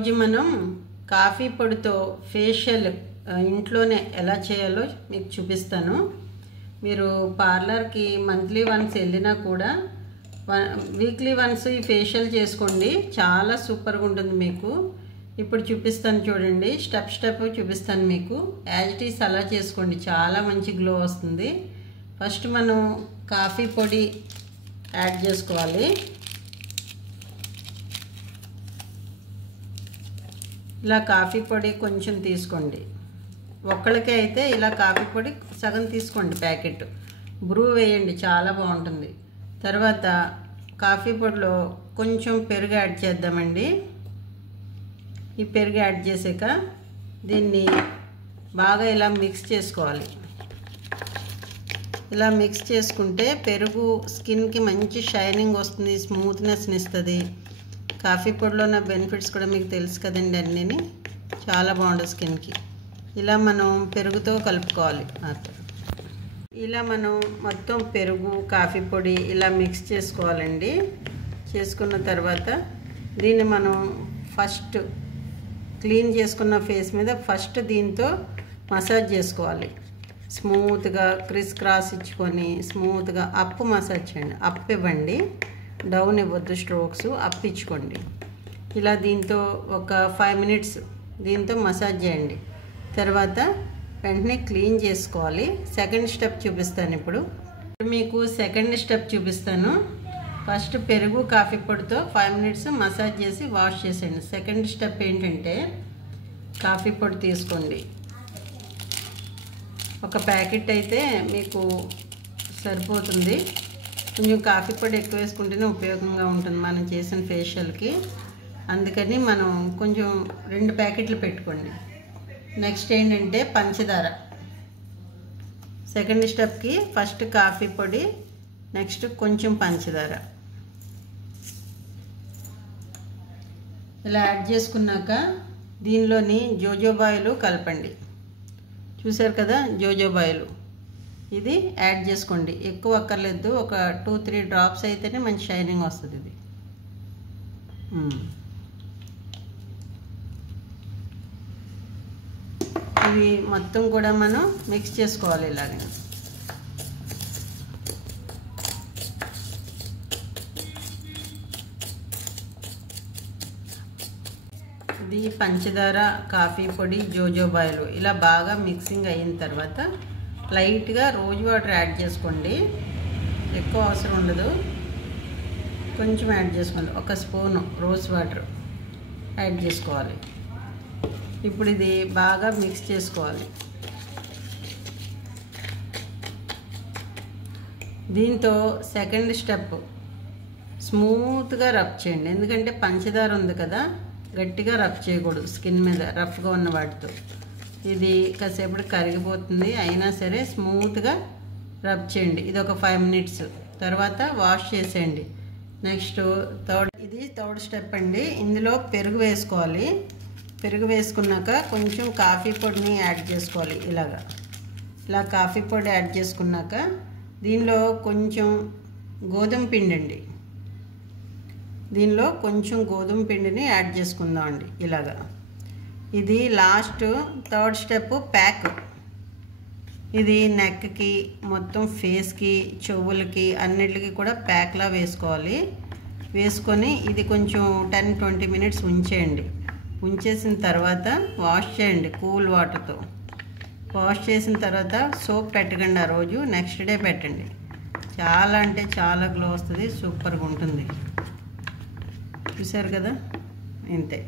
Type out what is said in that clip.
రోజు మనం కాఫీ పొడితో ఫేషియల్ ఇంట్లోనే ఎలా చేయాలో మీకు చూపిస్తాను. మీరు పార్లర్కి మంత్లీ వన్స్ వెళ్ళినా కూడా వీక్లీ వన్స్ ఈ ఫేషియల్ చేసుకోండి, చాలా సూపర్గా ఉంటుంది మీకు. ఇప్పుడు చూపిస్తాను చూడండి, స్టెప్ స్టెప్ చూపిస్తాను మీకు. యాజ్ ఇట్ ఈస్ అలా చేసుకోండి, చాలా మంచి గ్లో వస్తుంది. ఫస్ట్ మనం కాఫీ పొడి యాడ్ చేసుకోవాలి. ఇలా కాఫీ పొడి కొంచెం తీసుకోండి. ఒక్కళ్ళకే అయితే ఇలా కాఫీ పొడి సగం తీసుకోండి ప్యాకెట్. బ్రూ వేయండి, చాలా బాగుంటుంది. తర్వాత కాఫీ పొడిలో కొంచెం పెరుగు యాడ్ చేద్దామండి. ఈ పెరుగు యాడ్ చేసాక దీన్ని బాగా ఇలా మిక్స్ చేసుకోవాలి. ఇలా మిక్స్ చేసుకుంటే పెరుగు స్కిన్కి మంచి షైనింగ్ వస్తుంది, స్మూత్నెస్ని ఇస్తుంది. కాఫీ పొడిలో ఉన్న బెనిఫిట్స్ కూడా మీకు తెలుసు కదండి, అన్నీ చాలా బాగుంటుంది స్కిన్కి. ఇలా మనం పెరుగుతో కలుపుకోవాలి. ఇలా మనం మొత్తం పెరుగు కాఫీ పొడి ఇలా మిక్స్ చేసుకోవాలండి. చేసుకున్న తర్వాత దీన్ని మనం ఫస్ట్ క్లీన్ చేసుకున్న ఫేస్ మీద ఫస్ట్ దీంతో మసాజ్ చేసుకోవాలి. స్మూత్గా క్రిస్ క్రాస్ ఇచ్చుకొని స్మూత్గా అప్ మసాజ్ చేయండి. అప్ ఇవ్వండి, డౌన్ ఇవ్వద్దు, స్ట్రోక్స్ అప్ ఇచ్చుకోండి. ఇలా దీంతో ఒక 5 minutes దీంతో మసాజ్ చేయండి. తర్వాత వెంటనే క్లీన్ చేసుకోవాలి. సెకండ్ స్టెప్ చూపిస్తాను ఇప్పుడు మీకు. సెకండ్ స్టెప్ చూపిస్తాను. ఫస్ట్ పెరుగు కాఫీ పొడితో 5 minutes మసాజ్ చేసి వాష్ చేసేయండి. సెకండ్ స్టెప్ ఏంటంటే కాఫీ పొడి తీసుకోండి. ఒక ప్యాకెట్ అయితే మీకు సరిపోతుంది. కొంచెం కాఫీ పొడి ఎక్కువ వేసుకుంటేనే ఉపయోగంగా ఉంటుంది మనం చేసిన ఫేషియల్కి. అందుకని మనం కొంచెం 2 ప్యాకెట్లు పెట్టుకోండి. నెక్స్ట్ ఏంటంటే పంచదార. సెకండ్ స్టెప్కి ఫస్ట్ కాఫీ పొడి, నెక్స్ట్ కొంచెం పంచదార ఇలా యాడ్ చేసుకున్నాక దీనిలోని జోజోబాయిలు కలపండి. చూసారు కదా జోజోబాయిలు, ఇది యాడ్ చేసుకోండి. ఎక్కువ అక్కర్లేదు, ఒక 2-3 drops అయితేనే మంచి షైనింగ్ వస్తుంది. ఇది ఇవి మొత్తం కూడా మనం మిక్స్ చేసుకోవాలి ఇలాగ. ఇది పంచదార, కాఫీ పొడి, జోజోబాయిలు ఇలా బాగా మిక్సింగ్ అయిన తర్వాత లైట్గా రోజ్ వాటర్ యాడ్ చేసుకోండి. ఎక్కువ అవసరం ఉండదు, కొంచెం యాడ్ చేసుకోండి. 1 స్పూను రోజ్ వాటర్ యాడ్ చేసుకోవాలి. ఇప్పుడు ఇది బాగా మిక్స్ చేసుకోవాలి. దీంతో సెకండ్ స్టెప్ స్మూత్గా రబ్ చేయండి. ఎందుకంటే పంచదార ఉంది కదా, గట్టిగా రబ్ చేయకూడదు స్కిన్ మీద రఫ్గా ఉన్న వాటితో. ఇది కాసేపటి కరిగిపోతుంది, అయినా సరే స్మూత్గా రబ్ చేయండి. ఇది ఒక 5 minutes తర్వాత వాష్ చేసేయండి. నెక్స్ట్ థర్డ్ స్టెప్ అండి. ఇందులో పెరుగు వేసుకోవాలి. పెరుగు వేసుకున్నాక కొంచెం కాఫీ పొడిని యాడ్ చేసుకోవాలి. ఇలా కాఫీ పొడి యాడ్ చేసుకున్నాక దీనిలో కొంచెం గోధుమ పిండి అండి. దీనిలో కొంచెం గోధుమ పిండిని యాడ్ చేసుకుందాం అండి. ఇది లాస్ట్ థర్డ్ స్టెప్ ప్యాక్. ఇది నెక్కి, మొత్తం ఫేస్కి, చెవులకి అన్నిటికి కూడా ప్యాక్లా వేసుకోవాలి. వేసుకొని ఇది కొంచెం 10-20 minutes ఉంచేయండి. ఉంచేసిన తర్వాత వాష్ చేయండి కూల్ వాటర్తో. వాష్ చేసిన తర్వాత సోప్ పెట్టకండి ఆ రోజు, నెక్స్ట్ డే పెట్టండి. చాలా అంటే చాలా గ్లో వస్తుంది, సూపర్గా ఉంటుంది. చూసారు కదా, ఇంతే.